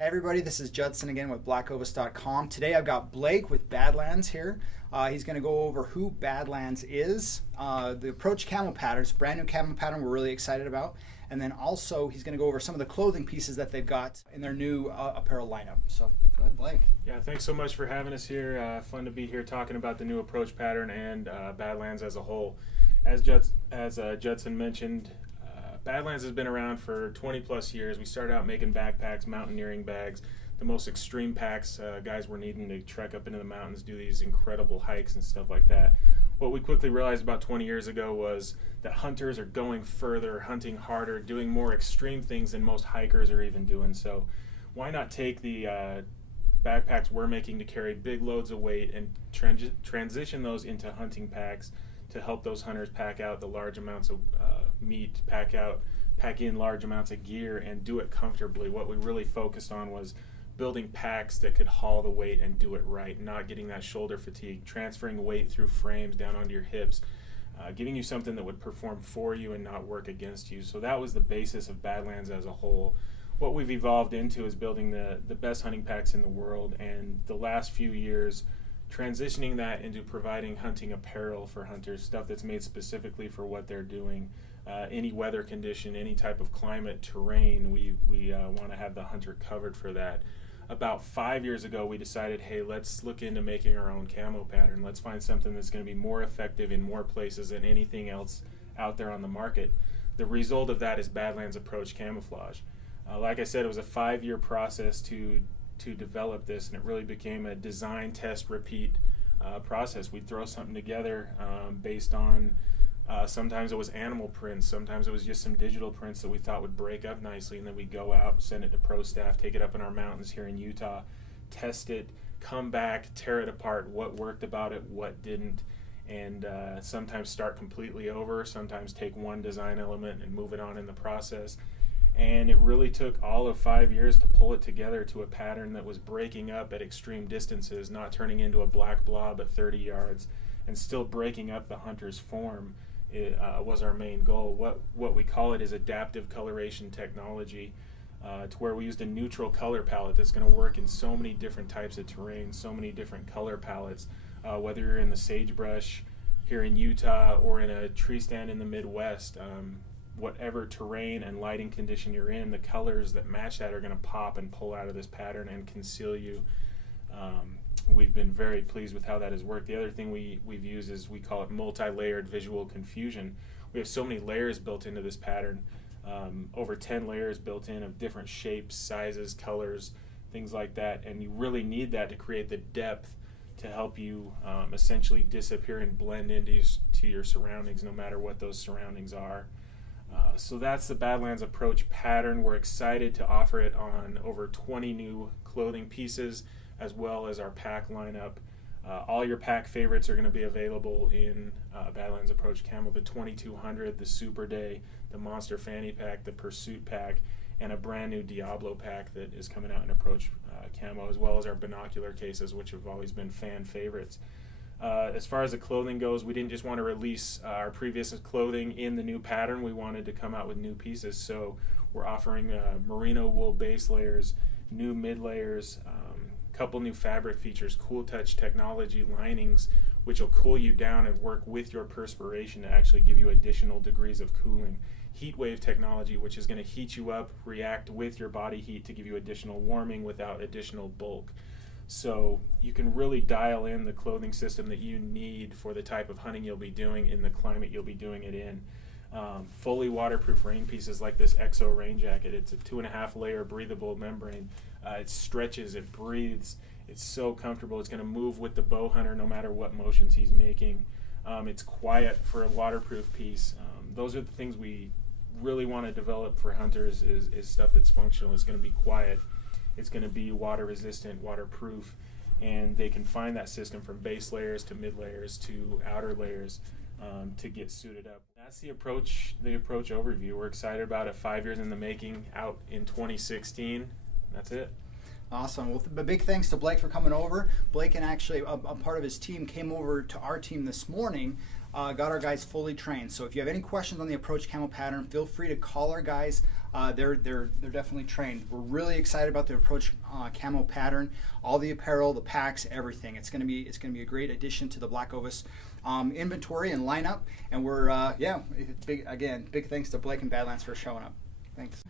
Hey everybody, this is Judson again with BlackOvis.com. Today I've got Blake with Badlands here. He's going to go over who Badlands is, the Approach Camo Pattern. It's a brand new camo pattern we're really excited about. And then also he's going to go over some of the clothing pieces that they've got in their new apparel lineup. So go ahead, Blake. Yeah, thanks so much for having us here. Fun to be here talking about the new Approach pattern and Badlands as a whole. As Judson mentioned, Badlands has been around for 20 plus years. We started out making backpacks, mountaineering bags, the most extreme packs. Guys were needing to trek up into the mountains, do these incredible hikes and stuff like that. What we quickly realized about 20 years ago was that hunters are going further, hunting harder, doing more extreme things than most hikers are even doing. So why not take the backpacks we're making to carry big loads of weight and transition those into hunting packs to help those hunters pack out the large amounts of meat, pack in large amounts of gear, and do it comfortably. What we really focused on was building packs that could haul the weight and do it right, not getting that shoulder fatigue, transferring weight through frames down onto your hips, giving you something that would perform for you and not work against you. So that was the basis of Badlands as a whole. What we've evolved into is building the best hunting packs in the world, and the last few years transitioning that into providing hunting apparel for hunters, stuff that's made specifically for what they're doing. Any weather condition, any type of climate, terrain, we want to have the hunter covered for that. About 5 years ago, we decided, hey, let's look into making our own camo pattern. Let's find something that's going to be more effective in more places than anything else out there on the market. The result of that is Badlands Approach Camouflage. Like I said, it was a 5-year process to develop this, and it really became a design, test, repeat process. We'd throw something together based on sometimes it was animal prints, sometimes it was just some digital prints that we thought would break up nicely, and then we'd go out, send it to pro staff, take it up in our mountains here in Utah, test it, come back, tear it apart, what worked about it, what didn't, and sometimes start completely over, sometimes take one design element and move it on in the process. And it really took all of 5 years to pull it together to a pattern that was breaking up at extreme distances, not turning into a black blob at 30 yards, and still breaking up the hunter's form. It was our main goal. What we call it is adaptive coloration technology, to where we used a neutral color palette that's going to work in so many different types of terrain, so many different color palettes, whether you're in the sagebrush here in Utah or in a tree stand in the Midwest. Whatever terrain and lighting condition you're in, the colors that match that are going to pop and pull out of this pattern and conceal you. We've been very pleased with how that has worked. The other thing we've used is, we call it multi-layered visual confusion. We have so many layers built into this pattern, over 10 layers built in of different shapes, sizes, colors, things like that, and you really need that to create the depth to help you essentially disappear and blend into your surroundings, no matter what those surroundings are. So that's the Badlands Approach pattern. We're excited to offer it on over 20 new clothing pieces, as well as our pack lineup. All your pack favorites are going to be available in Badlands Approach Camo: the 2200, the Super Day, the Monster Fanny Pack, the Pursuit Pack, and a brand new Diablo pack that is coming out in Approach Camo, as well as our binocular cases, which have always been fan favorites. As far as the clothing goes, we didn't just want to release our previous clothing in the new pattern. We wanted to come out with new pieces, so we're offering merino wool base layers, new mid layers, couple new fabric features, Cool Touch technology linings, which will cool you down and work with your perspiration to actually give you additional degrees of cooling. Heat wave technology, which is going to heat you up, react with your body heat to give you additional warming without additional bulk. So you can really dial in the clothing system that you need for the type of hunting you'll be doing in the climate you'll be doing it in. Fully waterproof rain pieces like this Exo Rain Jacket. It's a 2.5 layer breathable membrane. It stretches, it breathes, it's so comfortable. It's going to move with the bow hunter no matter what motions he's making. It's quiet for a waterproof piece. Those are the things we really want to develop for hunters, is stuff that's functional. It's going to be quiet. It's going to be water resistant, waterproof, and they can find that system from base layers to mid layers to outer layers to get suited up. That's the approach overview. We're excited about it. 5 years in the making, out in 2016. That's it. Awesome. Well, a big thanks to Blake for coming over. Blake and actually a part of his team came over to our team this morning got our guys fully trained. So if you have any questions on the Approach Camo Pattern, feel free to call our guys. They're definitely trained. We're really excited about the Approach Camo Pattern, all the apparel, the packs, everything. It's gonna be a great addition to the BlackOvis inventory and lineup. And we're big thanks to Blake and Badlands for showing up. Thanks.